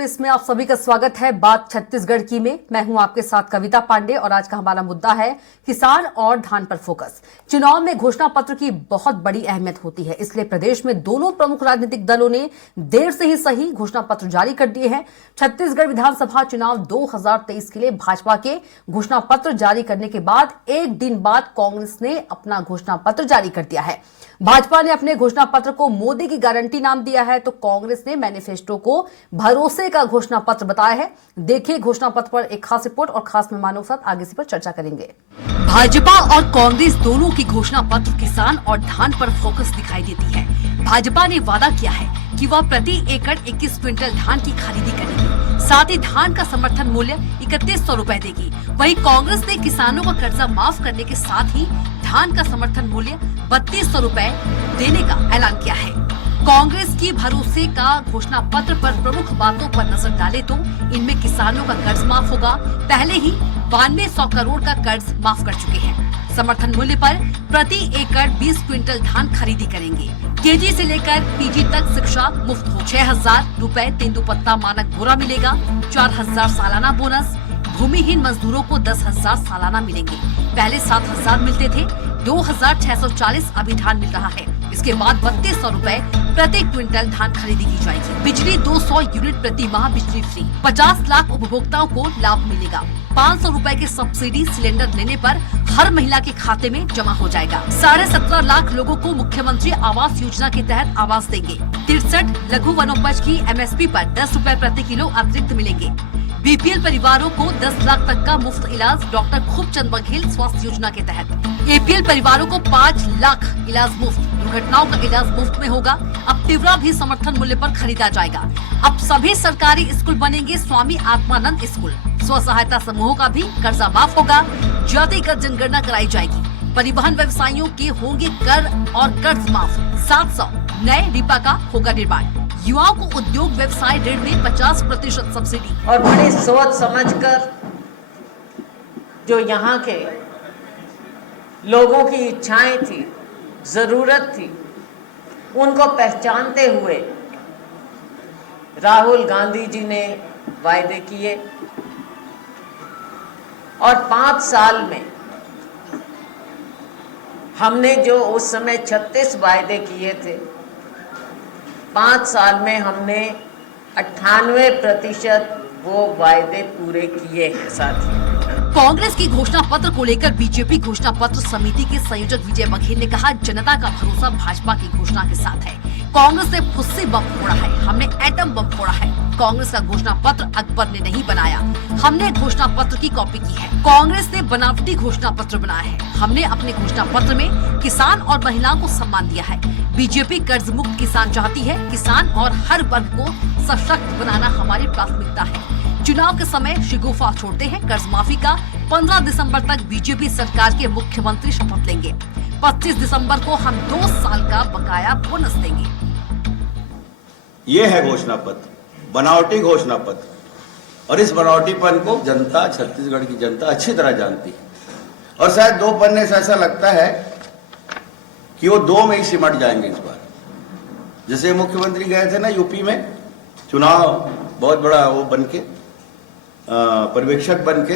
Express में आप सभी का स्वागत है। बात छत्तीसगढ़ की में मैं हूं आपके साथ कविता पांडे और आज का हमारा मुद्दा है किसान और धान पर फोकस। चुनाव में घोषणा पत्र की बहुत बड़ी अहमियत होती है, इसलिए प्रदेश में दोनों प्रमुख राजनीतिक दलों ने देर से ही सही घोषणा पत्र जारी कर दिए हैं। छत्तीसगढ़ विधानसभा चुनाव 2023 के लिए भाजपा के घोषणा पत्र जारी करने के बाद एक दिन बाद कांग्रेस ने अपना घोषणा पत्र जारी कर दिया है। भाजपा ने अपने घोषणा पत्र को मोदी की गारंटी नाम दिया है, तो कांग्रेस ने मैनिफेस्टो को भरोसे का घोषणा पत्र बताया है। देखिए घोषणा पत्र पर एक खास रिपोर्ट और खास मेहमानों के साथ आगे इस पर चर्चा करेंगे। भाजपा और कांग्रेस दोनों की घोषणा पत्र किसान और धान पर फोकस दिखाई देती है। भाजपा ने वादा किया है कि वह प्रति एकड़ 21 क्विंटल धान की खरीदी करेगी, साथ ही धान का समर्थन मूल्य 3100 रुपए देगी। वहीं कांग्रेस ने किसानों का कर्जा माफ करने के साथ ही धान का समर्थन मूल्य 3200 रुपए देने का ऐलान किया है। कांग्रेस की भरोसे का घोषणा पत्र पर प्रमुख बातों पर नजर डालें तो इनमें किसानों का कर्ज माफ होगा। पहले ही 9200 करोड़ का कर्ज माफ कर चुके हैं। समर्थन मूल्य पर प्रति एकड़ 20 क्विंटल धान खरीदी करेंगे। केजी से लेकर पीजी तक शिक्षा मुफ्त हो। 6000 रुपए तेंदुपत्ता मानक बोरा मिलेगा। 4000 सालाना बोनस। भूमिहीन मजदूरों को 10,000 सालाना मिलेंगे। पहले 7,000 मिलते थे, 2,640 अभी धान मिल रहा है। इसके बाद 3200 रुपए प्रति क्विंटल धान खरीदी की जाएगी। बिजली 200 यूनिट प्रति माह बिजली फ्री। 50 लाख उपभोक्ताओं को लाभ मिलेगा। 500 रुपए की सब्सिडी सिलेंडर लेने पर हर महिला के खाते में जमा हो जाएगा। 17.5 लाख लोगों को मुख्यमंत्री आवास योजना के तहत आवास देंगे। 63 लघु वनोपज की MSP पर 10 रुपए प्रति किलो अतिरिक्त मिलेंगे। BPL परिवारों को 10 लाख तक का मुफ्त इलाज डॉक्टर खूबचंद बघेल स्वास्थ्य योजना के तहत। APL परिवारों को 5 लाख इलाज मुफ्त। दुर्घटनाओं का इलाज मुफ्त में होगा। अब तिवरा भी समर्थन मूल्य पर खरीदा जाएगा। अब सभी सरकारी स्कूल बनेंगे स्वामी आत्मानंद स्कूल। स्व सहायता समूहों का भी कर्जा माफ होगा। जातिगत जनगणना कराई जाएगी। परिवहन व्यवसायियों के होंगे कर और कर्ज माफ। 700 नए डिपा का होगा निर्माण। युवाओं को उद्योग व्यवसाय ऋण में 50% सब्सिडी। और बड़ी सोच समझकर जो यहाँ के लोगों की इच्छाएं थी, जरूरत थी, उनको पहचानते हुए राहुल गांधी जी ने वायदे किए और 5 साल में हमने जो उस समय 36 वायदे किए थे, 5 साल में हमने 98% वो वायदे पूरे किए हैं। साथी कांग्रेस की घोषणा पत्र को लेकर बीजेपी घोषणा पत्र समिति के संयोजक विजय बघेल ने कहा, जनता का भरोसा भाजपा की घोषणा के साथ है। कांग्रेस ने फुस्सी बम फोड़ा है, हमने एटम बम फोड़ा है। कांग्रेस का घोषणा पत्र अकबर ने नहीं बनाया, हमने घोषणा पत्र की कॉपी की है। कांग्रेस ने बनावटी घोषणा पत्र बनाया है, हमने अपने घोषणा पत्र में किसान और महिलाओं को सम्मान दिया है। बीजेपी कर्ज मुक्त किसान चाहती है। किसान और हर वर्ग को सशक्त बनाना हमारी प्राथमिकता है। चुनाव के समय शिगुफा छोड़ते हैं। कर्ज माफी का 15 दिसंबर तक बीजेपी सरकार के मुख्यमंत्री शपथ लेंगे। 25 दिसंबर को हम 2 साल का बकाया बोनस देंगे। ये है घोषणा पत्र, बनावटी घोषणा पत्र। और इस बनावटीपन को जनता, छत्तीसगढ़ की जनता अच्छी तरह जानती है। और शायद 2 पन्ने से ऐसा लगता है कि वो 2 में ही सिमट जाएंगे इस बार। जैसे मुख्यमंत्री गए थे ना यूपी में, चुनाव बहुत बड़ा वो बनके पर्यवेक्षक बन के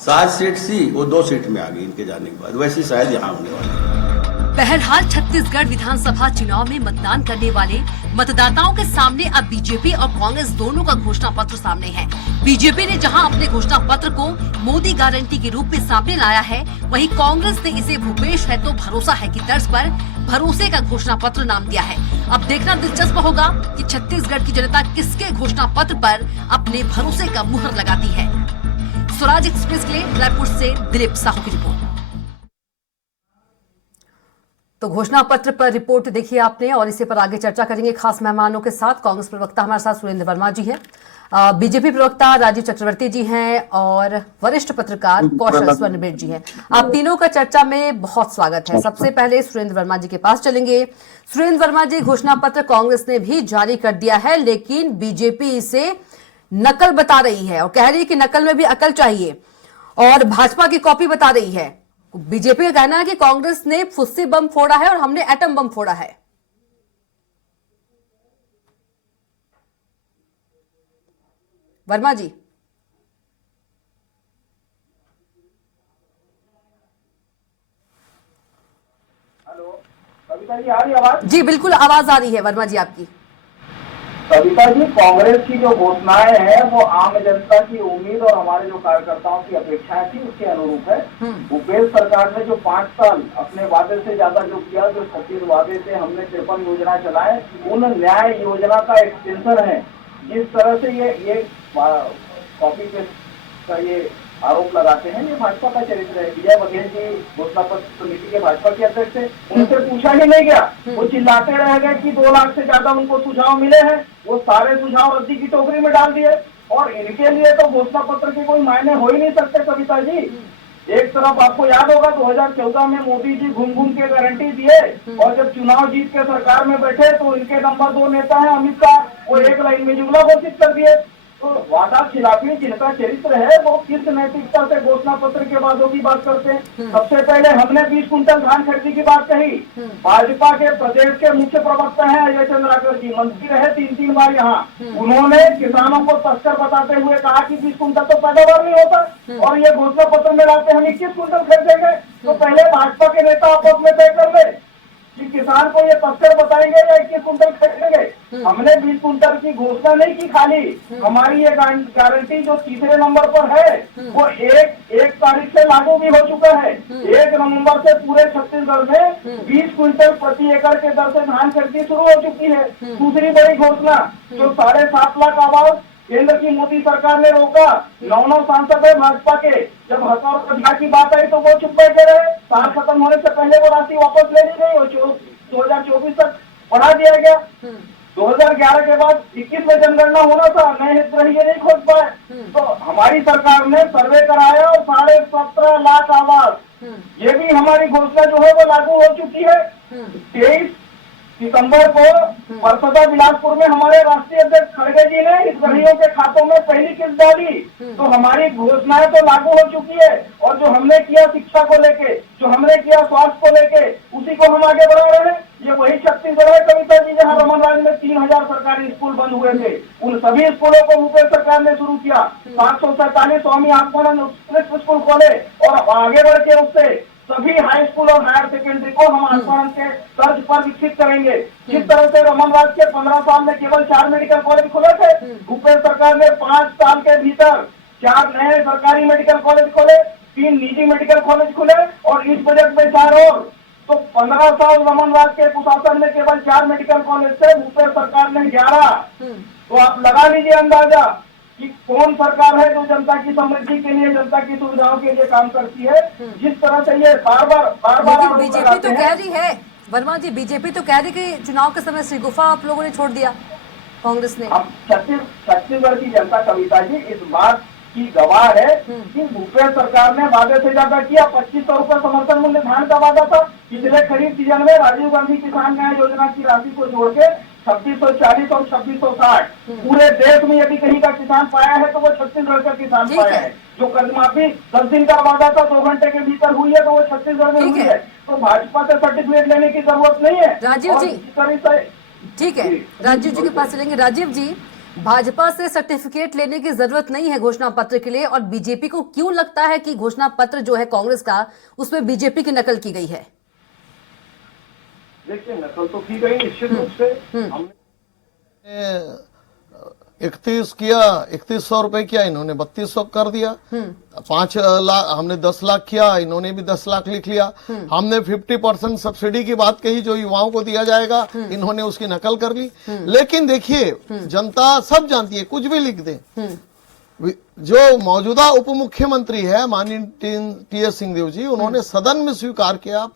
7 सीट सी वो 2 सीट में आ गई इनके जाने के बाद, वैसे शायद यहाँ होने वाला है। बहरहाल छत्तीसगढ़ विधानसभा चुनाव में मतदान करने वाले मतदाताओं के सामने अब बीजेपी और कांग्रेस दोनों का घोषणा पत्र सामने है। बीजेपी ने जहां अपने घोषणा पत्र को मोदी गारंटी के रूप में सामने लाया है, वहीं कांग्रेस ने इसे भूपेश है तो भरोसा है की तर्ज पर भरोसे का घोषणा पत्र नाम दिया है। अब देखना दिलचस्प होगा कि छत्तीसगढ़ की जनता किसके घोषणा पत्र पर अपने भरोसे का मुहर लगाती है। स्वराज एक्सप्रेस के लिए रायपुर से दिलीप साहू की रिपोर्ट। तो घोषणा पत्र पर रिपोर्ट देखिए आपने और इसी पर आगे चर्चा करेंगे खास मेहमानों के साथ। कांग्रेस प्रवक्ता हमारे साथ सुरेंद्र वर्मा जी हैं, बीजेपी प्रवक्ता राजीव चक्रवर्ती जी हैं और वरिष्ठ पत्रकार कौशल स्वर्णबेट जी हैं। आप तीनों का चर्चा में बहुत स्वागत है। सबसे पहले सुरेंद्र वर्मा जी के पास चलेंगे। सुरेंद्र वर्मा जी, घोषणा पत्र कांग्रेस ने भी जारी कर दिया है, लेकिन बीजेपी इसे नकल बता रही है और कह रही है कि नकल में भी अकल चाहिए और भाजपा की कॉपी बता रही है। बीजेपी का कहना है कि कांग्रेस ने फुस्सी बम फोड़ा है और हमने एटम बम फोड़ा है। वर्मा जी। कविता जी आ रही आवाज? जी बिल्कुल आवाज आ रही है वर्मा जी आपकी। कविता जी, कांग्रेस की जो घोषणाएं हैं वो आम जनता की उम्मीद और हमारे जो कार्यकर्ताओं की अपेक्षाएं थी उसके अनुरूप है। भूपेश सरकार ने जो 5 साल अपने वादे से ज्यादा जो किया, जो 36 वादे थे, हमने 53 योजना चलाए, उन न्याय योजना का एक्सटेंशन है। जिस तरह से ये कॉपी पेस्ट का ये आरोप लगाते हैं, ये भाजपा का चरित्र है। विजय बघेल जी घोषणा पत्र समिति के भाजपा के अध्यक्ष थे, उनसे पूछा ही नहीं गया। वो चिल्लाते रह गए कि 2 लाख से ज्यादा उनको सुझाव मिले हैं, वो सारे सुझाव रद्दी की टोकरी में डाल दिए। और इनके लिए तो घोषणा पत्र के कोई मायने हो ही नहीं सकते कविता जी। एक तरफ आपको याद होगा 2014 में मोदी जी घूम घूम के गारंटी दिए, और जब चुनाव जीत के सरकार में बैठे तो इनके नंबर 2 नेता है अमित शाह, वो एक लाइन में जुमला घोषित कर दिए। तो वादा खिलाफी जिनका चरित्र है वो किस नैतिकता से घोषणा पत्र के वादों की बात करते हैं। सबसे पहले हमने 20 कुंटल धान खरीदी की बात कही। भाजपा के प्रदेश के मुख्य प्रवक्ता हैं अजय चंद्राकर जी, मंत्री रहे 3 बार यहाँ। उन्होंने किसानों को तस्कर बताते हुए कहा कि 20 कुंटल तो पैदावार नहीं होता, और ये घोषणा पत्र में लाते हम 21 कुंटल खरीदेंगे। तो पहले भाजपा के नेता आपस में तय कर ले कि किसान को ये तस्कर बताएंगे या 21 कुंटल खरीदेंगे। हमने 20 कुंटल की घोषणा नहीं की खाली, हमारी ये गारंटी जो तीसरे नंबर पर है वो एक तारीख से लागू भी हो चुका है। 1 नवंबर से पूरे छत्तीसगढ़ में 20 क्विंटल प्रति एकड़ के दर से धान खरीदी शुरू हो चुकी है। दूसरी बड़ी घोषणा जो 7.5 लाख आवास केंद्र की मोदी सरकार ने रोका। 9 सांसद है भाजपा के, जब हथौड़ कब्जा की बात आई तो वो चुप बैठे रहे। साल खत्म होने से पहले वो राशि वापस ले ली गई और 2024 तक बढ़ा दिया गया। 2011 के बाद 21 में जनगणना होना था, नए हितग्राही ये नहीं खोज पाए, तो हमारी सरकार ने सर्वे कराया और 17.5 लाख आवास, ये भी हमारी घोषणा जो है वो लागू हो चुकी है। 23 सितंबर को परसदा बिलासपुर में हमारे राष्ट्रीय अध्यक्ष खड़गे जी ने हितग्राहियों के खातों में पहली किस्त डाली। तो हमारी घोषणाएं तो लागू हो चुकी है, और जो हमने किया शिक्षा को लेके, जो हमने किया स्वास्थ्य को लेके, उसी को हम आगे बढ़ा रहे हैं। ये वही छत्तीसगढ़ है कविता जी जहाँ रमन राज्य में 3000 सरकारी स्कूल बंद हुए थे, उन सभी स्कूलों को भूपेश सरकार ने शुरू किया। 747 स्वामी आत्मानंद स्कूल खोले, और आगे बढ़ के उससे सभी हाई स्कूल और हायर सेकेंडरी को हम आत्मानंद के तर्ज पर विकसित करेंगे। जिस तरह से रमन राज के 15 साल में केवल 4 मेडिकल कॉलेज खुले थे, भूपेश सरकार ने 5 साल के भीतर 4 नए सरकारी मेडिकल कॉलेज खोले, 3 निजी मेडिकल कॉलेज खुले, और इस बजट में 4 और। तो 15 साल रमन राज के कुशासन में केवल 4 मेडिकल कॉलेज थे, भूपेश सरकार ने 11। तो आप लगा लीजिए अंदाजा कि कौन सरकार है जो जनता की समृद्धि के लिए, जनता की सुविधाओं के लिए काम करती है। जिस तरह से ये बार बार बीजेपी तो कह रही है वर्मा जी, बीजेपी तो कह रही कि चुनाव के समय श्री गुफा आप लोगों ने छोड़ दिया, कांग्रेस ने। अब छत्तीसगढ़ की जनता कविता जी इस बात की गवाह है कि भूपेश सरकार ने वादे से ज्यादा किया। 2500 रुपए समर्थन मूल्य धान का वादा था। पिछले खरीफ सीजन में राजीव गांधी किसान न्याय योजना की राशि को जोड़ के 2640 और 2660 पूरे देश में यदि कहीं का किसान पाया है तो वो छत्तीसगढ़ का किसान पाया है। जो कर्ज माफी 10 दिन का वादा था 2 घंटे के भीतर हुई है तो वो छत्तीसगढ़ में हुई है। तो भाजपा से सर्टिफिकेट लेने की जरूरत नहीं है। राजीव जी ठीक है, राजीव जी के पास चलेंगे। राजीव जी, भाजपा से सर्टिफिकेट लेने की जरूरत नहीं है घोषणा पत्र के लिए, और बीजेपी को क्यों लगता है कि घोषणा पत्र जो है कांग्रेस का उसमें बीजेपी की नकल की गई है? देखिए, नकल तो की गई निश्चित रूप से। हमने 3100 रुपए किया, इन्होंने 3200 कर दिया। 5 लाख हमने 10 लाख किया, इन्होंने भी 10 लाख लिख लिया। हमने 50% सब्सिडी की बात कही जो युवाओं को दिया जाएगा, इन्होंने उसकी नकल कर ली। लेकिन देखिए, जनता सब जानती है, कुछ भी लिख दे। जो मौजूदा उप मुख्यमंत्री है माननीय टी.एस. सिंहदेव जी, उन्होंने सदन में स्वीकार किया,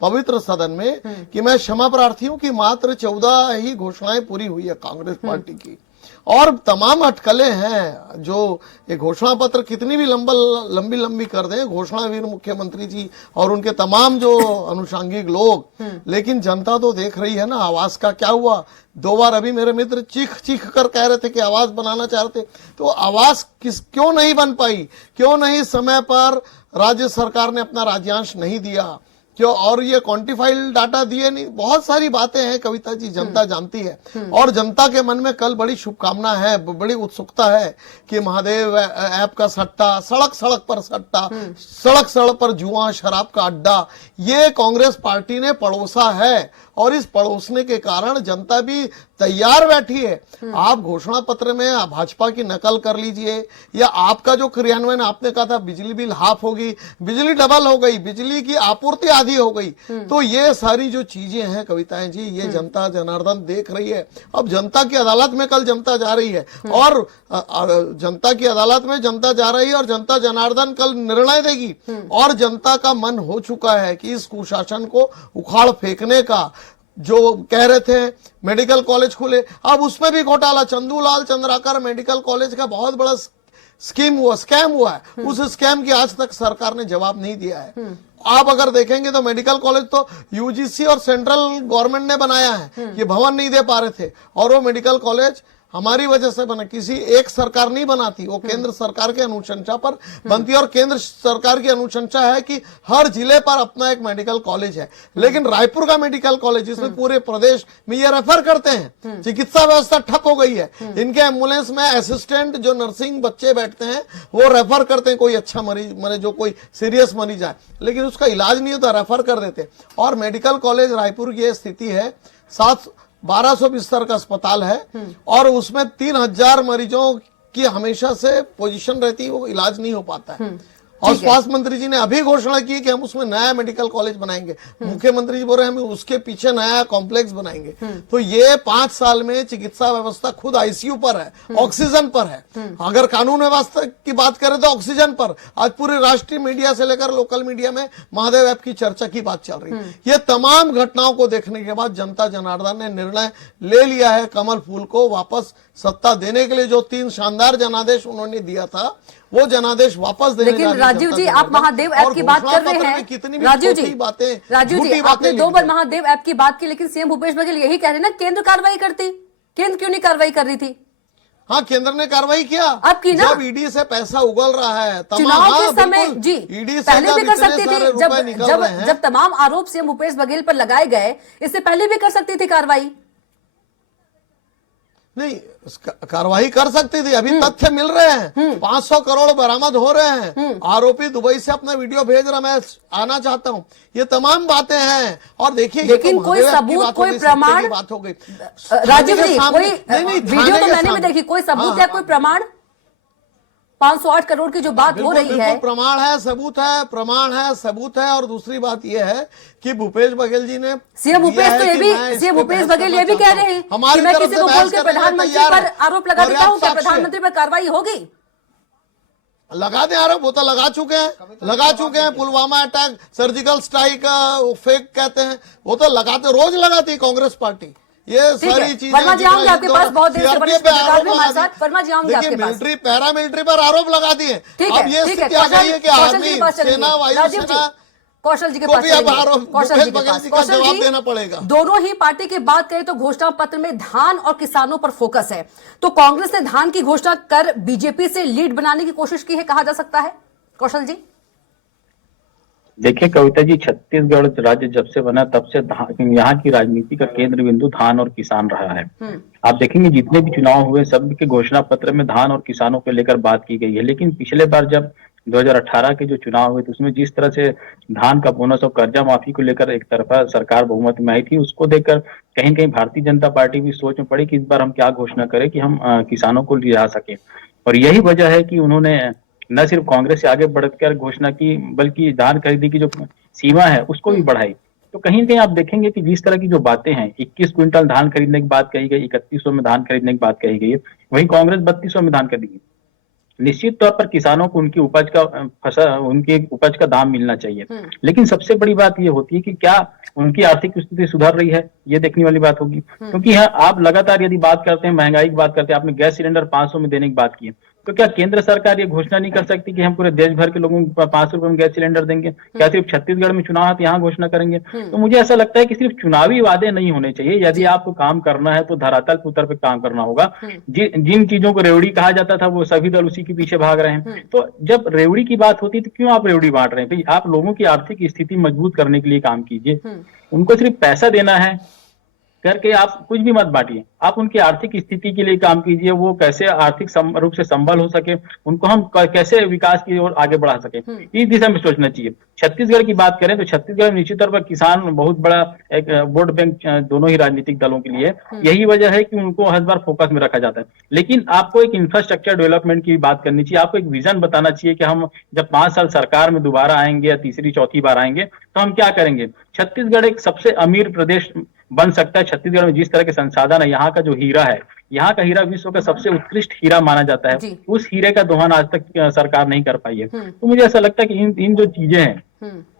पवित्र सदन में, कि मैं क्षमा प्रार्थी हूं कि मात्र 14 ही घोषणाएं पूरी हुई है कांग्रेस पार्टी की, और तमाम अटकलें हैं। जो ये घोषणा पत्र कितनी भी लंबी कर दें घोषणावीर मुख्यमंत्री जी और उनके तमाम जो अनुषंगिक लोग, लेकिन जनता तो देख रही है ना। आवास का क्या हुआ? 2 बार अभी मेरे मित्र चीख कर कह रहे थे कि आवास बनाना चाहते, तो आवास क्यों नहीं बन पाई? क्यों नहीं समय पर राज्य सरकार ने अपना राज्यांश नहीं दिया? क्यों, और ये क्वांटिफाइड डाटा दिए नहीं, बहुत सारी बातें हैं कविता जी, जनता जानती है। और जनता के मन में कल बड़ी शुभकामना है, बड़ी उत्सुकता है कि महादेव ऐप का सट्टा, सड़क सड़क पर सट्टा, सड़क सड़क पर जुआ, शराब का अड्डा, ये कांग्रेस पार्टी ने पड़ोसा है। और इस पड़ोसने के कारण जनता भी तैयार बैठी है। आप घोषणा पत्र में भाजपा की नकल कर लीजिए, या आपका जो क्रियान्वयन, आपने कहा था बिजली बिल हाफ होगी, बिजली डबल हो गई, बिजली की आपूर्ति आधी हो गई। तो ये सारी जो चीजें हैं कविताएं जी, ये जनता जनार्दन देख रही है। अब जनता की अदालत में कल जनता जा रही है, और जनता की अदालत में जनता जा रही है, और जनता जनार्दन कल निर्णय देगी। और जनता का मन हो चुका है कि इस कुशासन को उखाड़ फेंकने का, जो कह रहे थे मेडिकल कॉलेज खुले, अब उसमें भी घोटाला, चंदूलाल चंद्राकर मेडिकल कॉलेज का बहुत बड़ा स्कीम हुआ, स्कैम हुआ है। उस स्कैम की आज तक सरकार ने जवाब नहीं दिया है। आप अगर देखेंगे तो मेडिकल कॉलेज तो यूजीसी और सेंट्रल गवर्नमेंट ने बनाया है, ये भवन नहीं दे पा रहे थे, और वो मेडिकल कॉलेज हमारी वजह से बना, किसी एक सरकार नहीं बनाती, वो केंद्र सरकार के अनुशंसा पर बनती है। और केंद्र सरकार की अनुशंसा है कि हर जिले पर अपना एक मेडिकल कॉलेज है। लेकिन रायपुर का मेडिकल कॉलेज, जिसमें पूरे प्रदेश में ये रेफर करते हैं, चिकित्सा व्यवस्था ठप हो गई है। इनके एम्बुलेंस में असिस्टेंट जो नर्सिंग बच्चे बैठते हैं, वो रेफर करते हैं कोई अच्छा मरीज, माने जो कोई सीरियस मरीज आए, लेकिन उसका इलाज नहीं होता, रेफर कर देते। और मेडिकल कॉलेज रायपुर की स्थिति है, 1200 बिस्तर का अस्पताल है, और उसमें 3000 मरीजों की हमेशा से पोजीशन रहती है, वो इलाज नहीं हो पाता है। और स्वास्थ्य मंत्री जी ने अभी घोषणा की कि हम उसमें नया मेडिकल कॉलेज बनाएंगे। मुख्यमंत्री जी बोल रहे हैं हम उसके पीछे नया कॉम्प्लेक्स बनाएंगे। तो ये 5 साल में चिकित्सा व्यवस्था खुद आईसीयू पर है, ऑक्सीजन पर है। अगर कानून व्यवस्था की बात करें तो ऑक्सीजन पर। आज पूरे राष्ट्रीय मीडिया से लेकर लोकल मीडिया में महादेव ऐप की चर्चा की बात चल रही है। ये तमाम घटनाओं को देखने के बाद जनता जनार्दन ने निर्णय ले लिया है कमल फूल को वापस सत्ता देने के लिए। जो 3 शानदार जनादेश उन्होंने दिया था, वो जनादेश वापस देने। लेकिन राजीव जी, आप महादेव ऐप की बात कर रहे हैं, राजीव जी आपने 2 बार महादेव ऐप की बात की, लेकिन सीएम भूपेश बघेल यही कह रहे हैं ना, केंद्र कार्रवाई करती, केंद्र क्यों नहीं कार्रवाई कर रही थी? हाँ, केंद्र ने कार्रवाई किया। अब की ना, जब ईडी से पैसा उगल रहा है, चुनाव के समय जी, ईडी पहले भी कर सकती थी। जब तमाम आरोप सीएम भूपेश बघेल पर लगाए गए, इससे पहले भी कर सकती थी कार्रवाई। नहीं, कार्रवाई कर सकती थी। अभी तथ्य मिल रहे हैं, 500 करोड़ बरामद हो रहे हैं, आरोपी दुबई से अपना वीडियो भेज रहा, मैं आना चाहता हूं, ये तमाम बातें हैं। और देखिए, लेकिन कोई सबूत, कोई प्रमाण, बात हो गई राजीव जी, कोई वीडियो तो मैंने भी देखी, कोई सबूत या कोई प्रमाण? 508 करोड़ की जो बात हो रही है, प्रमाण है, सबूत है, प्रमाण है, सबूत है। और दूसरी बात यह है कि भूपेश बघेल जी ने, सीएम भूपेश बघेल ये भी कह रहे हैं कि मैं किसी को बोल के प्रधानमंत्री पर आरोप लगा देता हूं, क्या प्रधानमंत्री पर कार्रवाई होगी? लगा दें आरोप, वो तो लगा चुके हैं। Pulwama attack, surgical strike fake कहते हैं, वो तो रोज लगाती है कांग्रेस पार्टी। ये सारी चीजें, वर्मा जी आऊंगे आपके पास, बहुत देर से वरिष्ठ पत्रकार भी हमारे साथ। वर्मा जी आऊंगे आपके पास। मिलिट्री, पैरामिलिट्री पर आरोप लगा दिए। अब ये स्थिति आ गई है कि आर्मी, सेना, वायुसेना, कौशल जी के पास जवाब देना पड़ेगा। दोनों ही पार्टी की बात करें तो घोषणा पत्र में धान और किसानों पर फोकस है। तो कांग्रेस ने धान की घोषणा कर बीजेपी से लीड बनाने की कोशिश की है, कहा जा सकता है। कौशल जी, देखिए कविता जी, छत्तीसगढ़ राज्य जब से बना तब से यहाँ की राजनीति का केंद्र बिंदु धान और किसान रहा है। आप देखेंगे जितने भी चुनाव हुए, सब के घोषणा पत्र में धान और किसानों को लेकर बात की गई है। लेकिन पिछले बार जब 2018 के जो चुनाव हुए, तो उसमें जिस तरह से धान का बोनस और कर्जा माफी को लेकर एक तरफा सरकार बहुमत में आई थी, उसको देखकर कहीं कहीं भारतीय जनता पार्टी भी सोच में पड़ी कि इस बार हम क्या घोषणा करें कि हम किसानों को रिझा सके। और यही वजह है कि उन्होंने न सिर्फ कांग्रेस से आगे बढ़कर घोषणा की, बल्कि धान खरीदी की जो सीमा है उसको भी बढ़ाई। तो कहीं ना कहीं आप देखेंगे कि जिस तरह की जो बातें हैं, 21 क्विंटल धान खरीदने की बात कही गई, 3100 में धान खरीदने की बात कही गई है, वहीं कांग्रेस 3200 में धान खरीदेगी। निश्चित तौर पर किसानों को उनकी उपज का दाम मिलना चाहिए। लेकिन सबसे बड़ी बात यह होती है कि क्या उनकी आर्थिक स्थिति सुधर रही है, ये देखने वाली बात होगी। क्योंकि आप लगातार यदि बात करते हैं, महंगाई की बात करते हैं, आपने गैस सिलेंडर 500 में देने की बात की है, तो क्या केंद्र सरकार ये घोषणा नहीं कर सकती कि हम पूरे देश भर के लोगों को 500 रुपए में गैस सिलेंडर देंगे? क्या सिर्फ छत्तीसगढ़ में चुनाव है तो यहाँ घोषणा करेंगे? तो मुझे ऐसा लगता है कि सिर्फ चुनावी वादे नहीं होने चाहिए। यदि आपको काम करना है तो धरातल पर उतर पे काम करना होगा। जिन चीजों को रेवड़ी कहा जाता था वो सभी दल उसी के पीछे भाग रहे हैं। तो जब रेवड़ी की बात होती है तो क्यों आप रेवड़ी बांट रहे हैं? भाई आप लोगों की आर्थिक स्थिति मजबूत करने के लिए काम कीजिए। उनको सिर्फ पैसा देना है करके आप कुछ भी मत बांटिए। आप उनकी आर्थिक स्थिति के लिए काम कीजिए, वो कैसे आर्थिक रूप से संबल हो सके, उनको हम कैसे विकास की ओर आगे बढ़ा सके, इस दिशा में सोचना चाहिए। छत्तीसगढ़ की बात करें तो छत्तीसगढ़ में निश्चित तौर पर किसान बहुत बड़ा एक वोट बैंक दोनों ही राजनीतिक दलों के लिए, यही वजह है कि उनको हर बार फोकस में रखा जाता है। लेकिन आपको एक इंफ्रास्ट्रक्चर डेवलपमेंट की बात करनी चाहिए, आपको एक विजन बताना चाहिए कि हम जब 5 साल सरकार में दोबारा आएंगे या तीसरी चौथी बार आएंगे तो हम क्या करेंगे। छत्तीसगढ़ एक सबसे अमीर प्रदेश बन सकता है। छत्तीसगढ़ में जिस तरह के संसाधन है, यहाँ का जो हीरा है, यहाँ का हीरा विश्व का सबसे उत्कृष्ट हीरा माना जाता है, उस हीरे का दोहन आज तक सरकार नहीं कर पाई है। तो मुझे ऐसा लगता है कि इन जो चीजें हैं,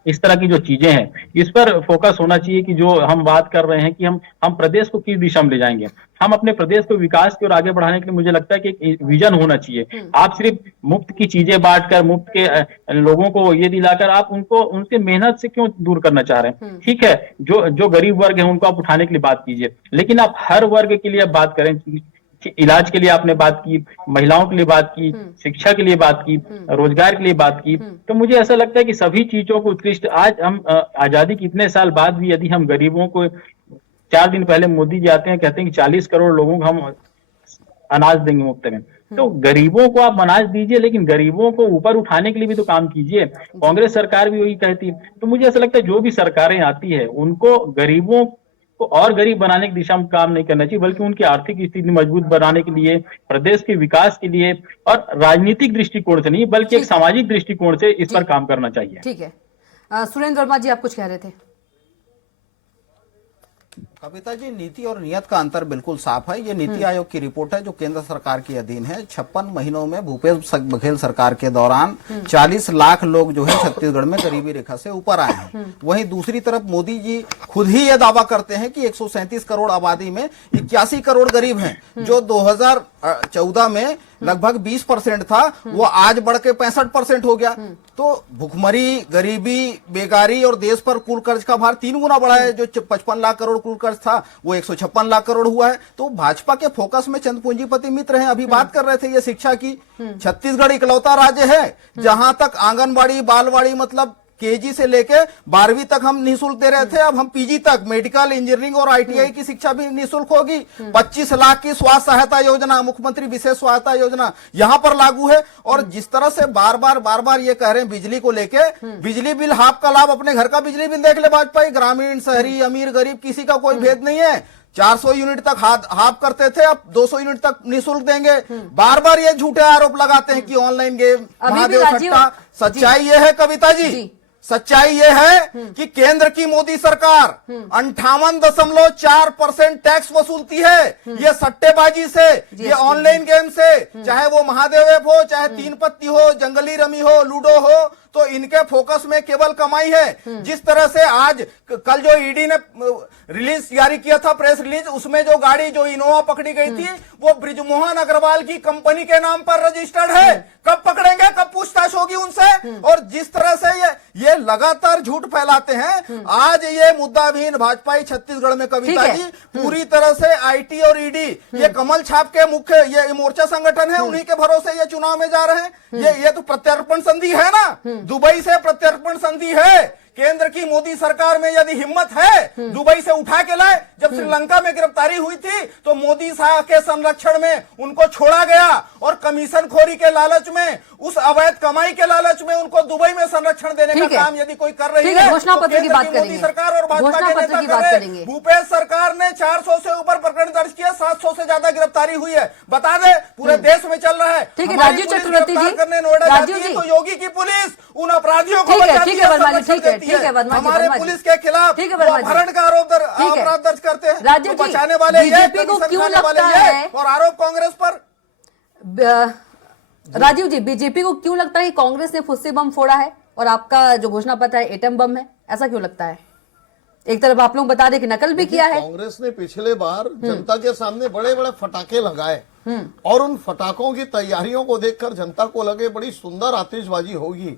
इस तरह की जो चीजें हैं, इस पर फोकस होना चाहिए कि जो हम बात कर रहे हैं कि हम प्रदेश को किस दिशा में ले जाएंगे। हम अपने प्रदेश को विकास की ओर आगे बढ़ाने के लिए मुझे लगता है कि एक विजन होना चाहिए। आप सिर्फ मुफ्त की चीजें बांटकर, मुफ्त के लोगों को ये दिलाकर आप उनको उनके मेहनत से क्यों दूर करना चाह रहे हैं? ठीक है, जो गरीब वर्ग है उनको आप उठाने के लिए बात कीजिए, लेकिन आप हर वर्ग के लिए बात करें। इलाज के लिए आपने बात की, महिलाओं के लिए बात की, शिक्षा के लिए बात की, रोजगार के लिए बात की। तो मुझे ऐसा लगता है कि सभी चीजों को उत्कृष्ट, आज हम आजादी के इतने साल बाद भी यदि हम गरीबों को, 4 दिन पहले मोदी जी आते हैं कहते हैं कि 40 करोड़ लोगों को हम अनाज देंगे मुफ्त में। तो गरीबों को आप अनाज दीजिए, लेकिन गरीबों को ऊपर उठाने के लिए भी तो काम कीजिए। कांग्रेस सरकार भी वही कहती है। तो मुझे ऐसा लगता है जो भी सरकारें आती है उनको गरीबों को और गरीब बनाने की दिशा में काम नहीं करना चाहिए, बल्कि उनकी आर्थिक स्थिति मजबूत बनाने के लिए, प्रदेश के विकास के लिए, और राजनीतिक दृष्टिकोण से नहीं बल्कि एक सामाजिक दृष्टिकोण से इस पर काम करना चाहिए। ठीक है। सुरेंद्र वर्मा जी, आप कुछ कह रहे थे। कविता जी, नीति और नियत का अंतर बिल्कुल साफ है। ये नीति आयोग की रिपोर्ट है जो केंद्र सरकार के अधीन है। 56 महीनों में भूपेश बघेल सरकार के दौरान 40 लाख लोग जो है छत्तीसगढ़ में गरीबी रेखा से ऊपर आए हैं। वहीं दूसरी तरफ मोदी जी खुद ही ये दावा करते हैं कि 137 करोड़ आबादी में 81 करोड़ गरीब हैं, जो 2014 में लगभग 20% था, वो आज बढ़ के 65% हो गया। तो भुखमरी, गरीबी, बेकारी और देश पर कुल कर्ज का भार 3 गुना बढ़ा है। जो 55 लाख करोड़ कुल कर्ज था वो 156 लाख करोड़ हुआ है। तो भाजपा के फोकस में चंद पूंजीपति मित्र हैं। अभी बात कर रहे थे ये शिक्षा की। छत्तीसगढ़ इकलौता राज्य है जहां तक आंगनबाड़ी, बालवाड़ी, मतलब केजी से लेके 12वीं तक हम निःशुल्क दे रहे थे। अब हम पीजी तक, मेडिकल, इंजीनियरिंग और आईटीआई की शिक्षा भी निःशुल्क होगी। 25 लाख की स्वास्थ्य सहायता योजना, मुख्यमंत्री विशेष सहायता योजना यहां पर लागू है। और जिस तरह से बार बार ये कह रहे हैं बिजली को लेके, बिजली बिल हाफ का लाभ अपने घर का बिजली बिल देख ले वाजपेयी। ग्रामीण, शहरी, अमीर, गरीब किसी का कोई भेद नहीं है। 400 यूनिट तक हाफ करते थे, अब 200 यूनिट तक निःशुल्क देंगे। बार बार ये झूठे आरोप लगाते हैं कि ऑनलाइन गेम, महादेव सट्टा। सच्चाई ये है कविता जी, सच्चाई ये है कि केंद्र की मोदी सरकार 58.4% टैक्स वसूलती है। ये सट्टेबाजी से, ये ऑनलाइन गेम से, चाहे वो महादेव ऐप हो, चाहे 3 पत्ती हो, जंगली रमी हो, लूडो हो, तो इनके फोकस में केवल कमाई है। जिस तरह से आज कल जो ईडी ने रिलीज जारी किया था, प्रेस रिलीज, उसमें जो गाड़ी जो इनोवा पकड़ी गई थी वो ब्रिजमोहन अग्रवाल की कंपनी के नाम पर रजिस्टर्ड है। कब पकड़ेंगे, कब पूछताछ होगी उनसे? और जिस तरह से ये लगातार झूठ फैलाते हैं, आज ये मुद्दाहीन भाजपाई छत्तीसगढ़ में कविता जी पूरी तरह से आईटी और ईडी, ये कमल छाप के मुख्य ये मोर्चा संगठन है, उन्हीं के भरोसे ये चुनाव में जा रहे हैं। ये तो प्रत्यर्पण संधि है ना, दुबई से प्रत्यर्पण संधि है। केंद्र की मोदी सरकार में यदि हिम्मत है दुबई से उठा के लाए। जब श्रीलंका में गिरफ्तारी हुई थी तो मोदी साहब के संरक्षण में उनको छोड़ा गया और कमीशन खोरी के लालच में, उस अवैध कमाई के लालच में उनको दुबई में संरक्षण देने का काम यदि कोई कर रही है, घोषणा पत्र की बात करेंगे, मोदी सरकार और भाजपा के नेता कर रहे हैं। भूपेश सरकार ने 400 से ऊपर प्रकरण दर्ज किया, 700 से ज्यादा गिरफ्तारी हुई है। बता दे, पूरे देश में चल रहा है। ठीक है राजीव चक्रवर्ती जी, करने नोएडा जाती है तो योगी की पुलिस उन अपराधियों को बचाती है। ठीक है वर्मा जी, हमारे पुलिस के खिलाफ अपहरण का अपराध दर्ज करते हैं। राजीव जी, बचाने वाले बीजेपी को क्यों लगता है, और आरोप कांग्रेस पर। राजीव जी, बीजेपी को क्यों लगता है कि कांग्रेस ने फुस्सी बम फोड़ा है और आपका जो घोषणा पत्र है एटम बम है? ऐसा क्यों लगता है? एक तरफ आप लोग बता दें कि नकल भी किया है। कांग्रेस ने पिछले बार जनता के सामने बड़े बड़े फटाके लगाए और उन फटाकों की तैयारियों को देखकर जनता को लगे बड़ी सुंदर आतिशबाजी होगी,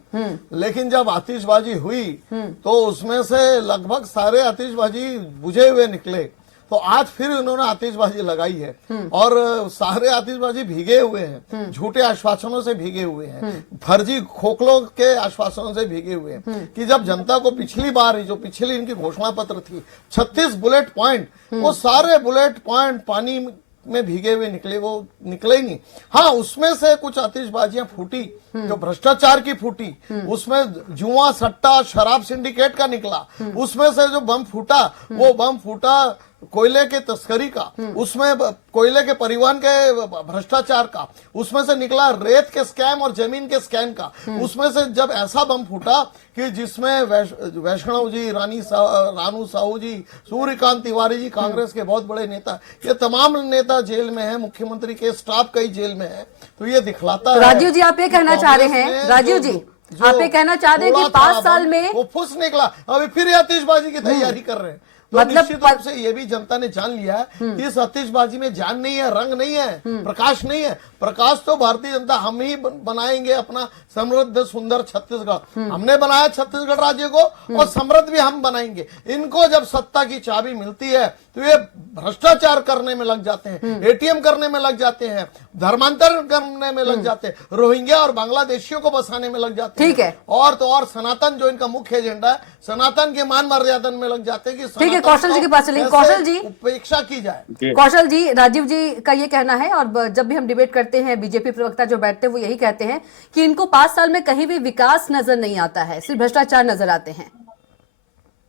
लेकिन जब आतिशबाजी हुई तो उसमें से लगभग सारे आतिशबाजी बुझे हुए निकले। तो आज फिर उन्होंने आतिशबाजी लगाई है और सारे आतिशबाजी भीगे हुए हैं, झूठे आश्वासनों से भीगे हुए हैं, फर्जी खोखलों के आश्वासनों से भीगे हुए हैं कि जब जनता को पिछली बार जो पिछली इनकी घोषणा पत्र थी 36 बुलेट पॉइंट, वो सारे बुलेट पॉइंट पानी में भीगे हुए निकले, वो निकले ही नहीं। हाँ, उसमें से कुछ आतिशबाजियां फूटी जो भ्रष्टाचार की फूटी, उसमें जुआ सट्टा शराब सिंडिकेट का निकला, उसमें से जो बम फूटा वो बम फूटा कोयले के तस्करी का, उसमें कोयले के परिवहन के भ्रष्टाचार का, उसमें से निकला रेत के स्कैम और जमीन के स्कैम का, उसमें से जब ऐसा बम फूटा कि जिसमें वैष्णव जी, रानू साहू जी, सूर्यकांत तिवारी जी, कांग्रेस के बहुत बड़े नेता, ये तमाम नेता जेल में है, मुख्यमंत्री के स्टाफ कई जेल में है। तो ये दिखलाता है। राजीव जी आप ये कहना चाह रहे हैं, राजीव जी आप ये कहना चाह रहे हैं कि 5 साल में वो फुस निकला, अभी फिर आतिशबाजी की तैयारी कर रहे हैं। तो मतलब निश्चित रूप से ये भी जनता ने जान लिया है कि इस आतिशबाजी में जान नहीं है, रंग नहीं है, प्रकाश नहीं है। प्रकाश तो भारतीय जनता हम ही बनाएंगे अपना समृद्ध सुंदर छत्तीसगढ़। हमने बनाया छत्तीसगढ़ राज्य को और समृद्ध भी हम बनाएंगे। इनको जब सत्ता की चाबी मिलती है तो ये भ्रष्टाचार करने में लग जाते हैं, एटीएम करने में लग जाते हैं, धर्मांतरण करने में लग जाते हैं, रोहिंग्या और बांग्लादेशियों को बसाने में लग जाते हैं। ठीक है। और तो और सनातन जो इनका मुख्य एजेंडा है, सनातन के मान मर्यादा में लग जाते हैं कि ठीक है, कौशल जी के पास चलेंगे। कौशल जी, उपेक्षा की जाए। कौशल जी, राजीव जी का ये कहना है और जब भी हम डिबेट करते हैं बीजेपी प्रवक्ता जो बैठते हैं वो यही कहते हैं कि इनको 5 साल में कहीं भी विकास नजर नहीं आता है, सिर्फ भ्रष्टाचार नजर आते हैं।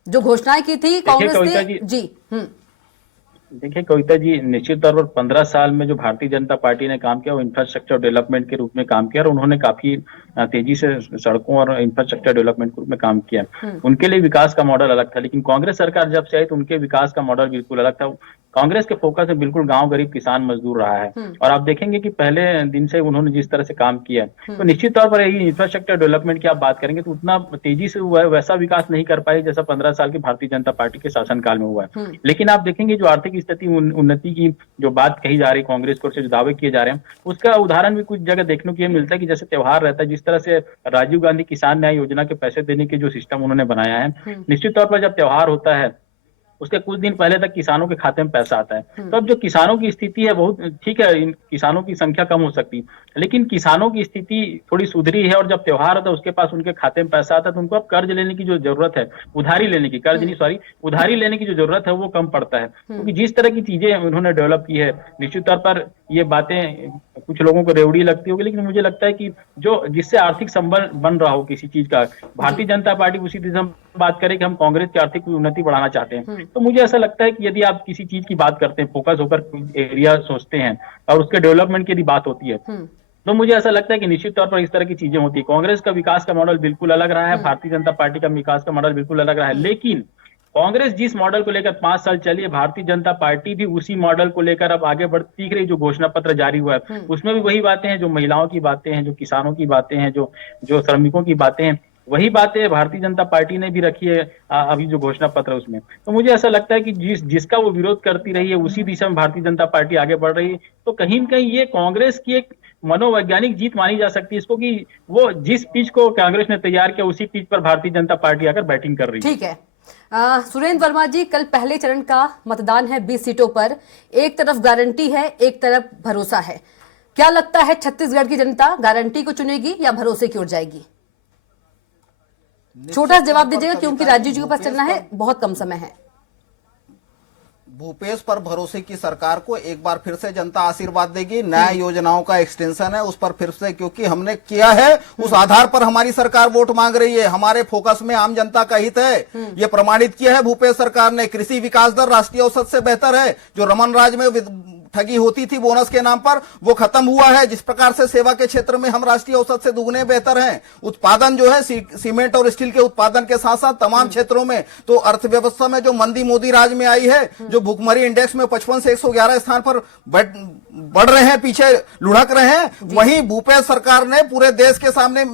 जो घोषणाएं की थी कांग्रेस ने जी। देखिए कविता जी, निश्चित तौर पर 15 साल में जो भारतीय जनता पार्टी ने काम किया वो इंफ्रास्ट्रक्चर डेवलपमेंट के रूप में काम किया और उन्होंने काफी तेजी से सड़कों और इंफ्रास्ट्रक्चर डेवलपमेंट के रूप में काम किया। उनके लिए विकास का मॉडल अलग था, लेकिन कांग्रेस सरकार जब से आई तो उनके विकास का मॉडल बिल्कुल अलग था। कांग्रेस के फोकस में बिल्कुल गांव गरीब किसान मजदूर रहा है और आप देखेंगे कि पहले दिन से उन्होंने जिस तरह से काम किया तो निश्चित तौर पर यही इंफ्रास्ट्रक्चर डेवलपमेंट की आप बात करेंगे तो उतना तेजी से हुआ है, वैसा विकास नहीं कर पाई जैसा 15 साल की भारतीय जनता पार्टी के शासनकाल में हुआ है। लेकिन आप देखेंगे जो आर्थिक स्थिति उन्नति की जो बात कही जा रही कांग्रेस की ओर से जो दावे किए जा रहे हैं उसका उदाहरण भी कुछ जगह देखने को ये मिलता है कि जैसे त्योहार रहता है, जिस तरह से राजीव गांधी किसान न्याय योजना के पैसे देने के जो सिस्टम उन्होंने बनाया है, निश्चित तौर पर जब त्योहार होता है उसके कुछ दिन पहले तक किसानों के खाते में पैसा आता है। तो अब जो किसानों की स्थिति है बहुत ठीक है, इन किसानों की संख्या कम हो सकती है लेकिन किसानों की स्थिति थोड़ी सुधरी है और जब त्योहार होता है उसके पास उनके खाते में पैसा आता है तो उनको अब कर्ज लेने की जो जरूरत है, उधारी लेने की, कर्ज नहीं सॉरी उधारी लेने की जो जरूरत है वो कम पड़ता है। क्योंकि जिस तरह की चीजें उन्होंने डेवलप की है, निश्चित तौर पर ये बातें कुछ लोगों को रेवड़ी लगती होगी लेकिन मुझे लगता है कि जो जिससे आर्थिक संबल बन रहा हो किसी चीज का, भारतीय जनता पार्टी उसी दिशा हम बात करें कि हम कांग्रेस की आर्थिक उन्नति बढ़ाना चाहते हैं तो मुझे ऐसा लगता है कि यदि आप किसी चीज की बात करते हैं, फोकस होकर एरिया सोचते हैं और उसके डेवलपमेंट की यदि बात होती है तो मुझे ऐसा लगता है कि निश्चित तौर पर इस तरह की चीजें होती है। कांग्रेस का विकास का मॉडल बिल्कुल अलग रहा है, भारतीय जनता पार्टी का विकास का मॉडल बिल्कुल अलग रहा है, लेकिन कांग्रेस जिस मॉडल को लेकर 5 साल चली है, भारतीय जनता पार्टी भी उसी मॉडल को लेकर अब आगे बढ़ सीख रही। जो घोषणा पत्र जारी हुआ है उसमें भी वही बातें हैं, जो महिलाओं की बातें हैं, जो किसानों की बातें हैं, जो श्रमिकों की बातें हैं, वही बातें भारतीय जनता पार्टी ने भी रखी है अभी जो घोषणा पत्र उसमें। तो मुझे ऐसा लगता है कि जिसका वो विरोध करती रही है उसी दिशा में भारतीय जनता पार्टी आगे बढ़ रही है। तो कहीं न कहीं ये कांग्रेस की एक मनोवैज्ञानिक जीत मानी जा सकती है इसको कि वो जिस पिच को कांग्रेस ने तैयार किया उसी पिच पर भारतीय जनता पार्टी आकर बैटिंग कर रही है। ठीक है। सुरेंद्र वर्मा जी, कल पहले चरण का मतदान है 20 सीटों पर, एक तरफ गारंटी है एक तरफ भरोसा है। क्या लगता है छत्तीसगढ़ की जनता गारंटी को चुनेगी या भरोसे की ओर जाएगी? छोटा जवाब दीजिएगा क्योंकि राजीव जी के पास चलना है, बहुत कम समय है। भूपेश पर भरोसे की सरकार को एक बार फिर से जनता आशीर्वाद देगी। नया योजनाओं का एक्सटेंशन है उस पर फिर से, क्योंकि हमने किया है उस आधार पर हमारी सरकार वोट मांग रही है। हमारे फोकस में आम जनता का हित है, ये प्रमाणित किया है भूपेश सरकार ने। कृषि विकास दर राष्ट्रीय औसत से बेहतर है। जो रमन राज में ठगी होती थी बोनस के नाम पर वो खत्म हुआ है। जिस प्रकार से सेवा के क्षेत्र में हम राष्ट्रीय औसत से दुगने बेहतर हैं। उत्पादन जो है सीमेंट और स्टील के उत्पादन के साथ साथ तमाम क्षेत्रों में, तो अर्थव्यवस्था में जो मंदी मोदी राज में आई है, जो भुखमरी इंडेक्स में 55 से 111 स्थान पर बढ़ रहे हैं, पीछे लुढ़क रहे हैं, वहीं भूपेश सरकार ने पूरे देश के सामने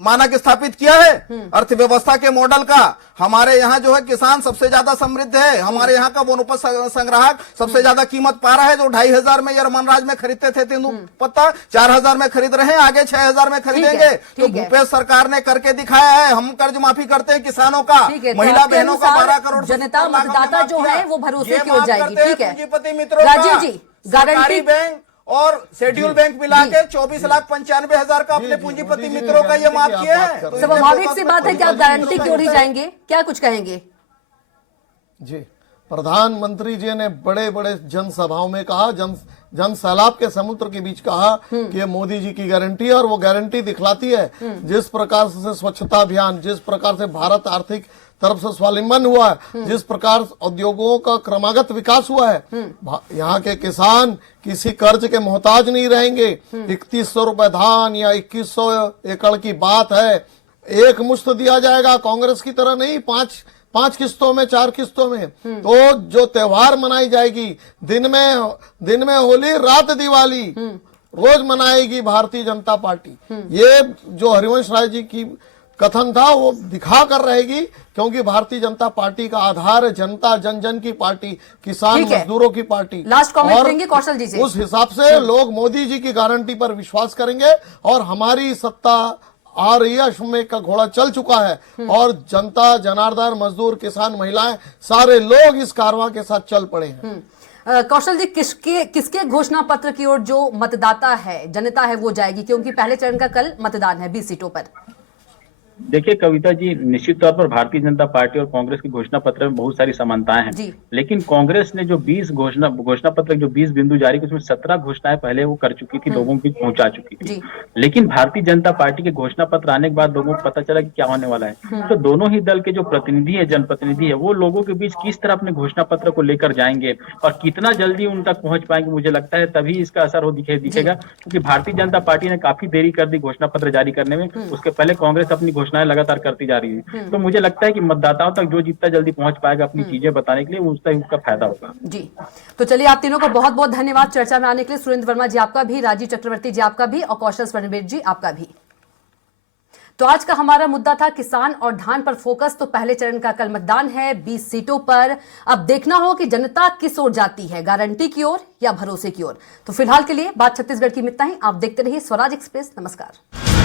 मानक स्थापित किया है अर्थव्यवस्था के मॉडल का। हमारे यहाँ जो है किसान सबसे ज्यादा समृद्ध है, हमारे यहाँ का वनोपज संग्राहक सबसे ज्यादा कीमत पा रहा है। जो 2500 में यरमनराज में खरीदते थे तेंदुपत्ता 4000 में खरीद रहे हैं, आगे 6000 में खरीदेंगे। तो भूपेश सरकार ने करके दिखाया है। हम कर्ज माफी करते हैं किसानों का, महिला बहनों का 12 करोड़ जनता मतदाता जो है वो भरोसे की ओर जाएगी। ठीक है पूंजीपति मित्रों राजीव जी, सरकारी गारंटी बैंक और शेड्यूल बैंक मिला के 24,95,000 का अपने पूंजीपति मित्रों का ये माफ किया है। तो स्वाभाविक सी बात है कि आप गारंटी की ओर ही जाएंगे, क्या कुछ कहेंगे? जी, प्रधानमंत्री जी ने बड़े बड़े जनसभाओं में कहा, जन सैलाब के समुद्र के बीच कहा कि ये मोदी जी की गारंटी है, और वो गारंटी दिखलाती है। जिस प्रकार से स्वच्छता अभियान, जिस प्रकार से भारत आर्थिक तरफ से स्वावलंबन हुआ है, जिस प्रकार उद्योगों का क्रमागत विकास हुआ है, यहाँ के किसान किसी कर्ज के मोहताज नहीं रहेंगे। 3100 रुपए धान या 2100 एकड़ की बात है, एक मुश्त दिया जाएगा, कांग्रेस की तरह नहीं, पांच किस्तों में, 4 किस्तों में। तो जो त्योहार मनाई जाएगी, दिन में होली, रात दिवाली, रोज मनाएगी भारतीय जनता पार्टी। ये जो हरिवंश राय जी की कथन था वो दिखा कर रहेगी, क्योंकि भारतीय जनता पार्टी का आधार है जनता, जन जन की पार्टी, किसान मजदूरों की पार्टी। लास्ट कमेंट देंगे कौशल जी से। उस हिसाब से लोग मोदी जी की गारंटी पर विश्वास करेंगे, और हमारी सत्ता आ रही है, अश्वमेध का घोड़ा चल चुका है, और जनता, जनार्दन, मजदूर, किसान, महिलाएं, सारे लोग इस कारवां के साथ चल पड़े हैं। कौशल जी, किसके घोषणा पत्र की ओर जो मतदाता है, जनता है, वो जाएगी? क्योंकि पहले चरण का कल मतदान है 20 सीटों पर। देखिए कविता जी, निश्चित तौर पर भारतीय जनता पार्टी और कांग्रेस की घोषणा पत्र में बहुत सारी समानताएं हैं, लेकिन कांग्रेस ने जो 20 घोषणा पत्र जो 20 बिंदु जारी की, उसमें 17 घोषणाएं पहले वो कर चुकी थी, लोगों की पहुंचा चुकी थी। लेकिन भारतीय जनता पार्टी के घोषणा पत्र आने के बाद लोगों को पता चला कि क्या होने वाला है। तो दोनों ही दल के जो प्रतिनिधि है, जनप्रतिनिधि है, वो लोगों के बीच किस तरह अपने घोषणा पत्र को लेकर जाएंगे और कितना जल्दी उन तक पहुंच पाएंगे, मुझे लगता है तभी इसका असर हो दिखेगा। क्योंकि भारतीय जनता पार्टी ने काफी देरी कर दी घोषणा पत्र जारी करने में, उसके पहले कांग्रेस अपनी घोषणाएं लगातार करती जा रही है। तो मुझे लगता है कि मतदाताओं तक जो जितना जल्दी पहुंच पाएगा अपनी चीजें बताने के लिए, उसका फायदा होगा। जी, तो चलिए आप तीनों को बहुत बहुत धन्यवाद चर्चा में आने के लिए। सुरेंद्र वर्मा जी आपका भी, राजीव चक्रवर्ती जी आपका भी, और कौशल स्वर्णवेद जी आपका भी। तो आज का हमारा मुद्दा था किसान और धान पर फोकस। तो पहले चरण का कल मतदान है 20 सीटों पर। अब देखना हो कि जनता किस ओर जाती है, गारंटी की ओर या भरोसे की ओर। तो फिलहाल के लिए बात छत्तीसगढ़ की में इतना ही। आप देखते रहिए स्वराज एक्सप्रेस। नमस्कार।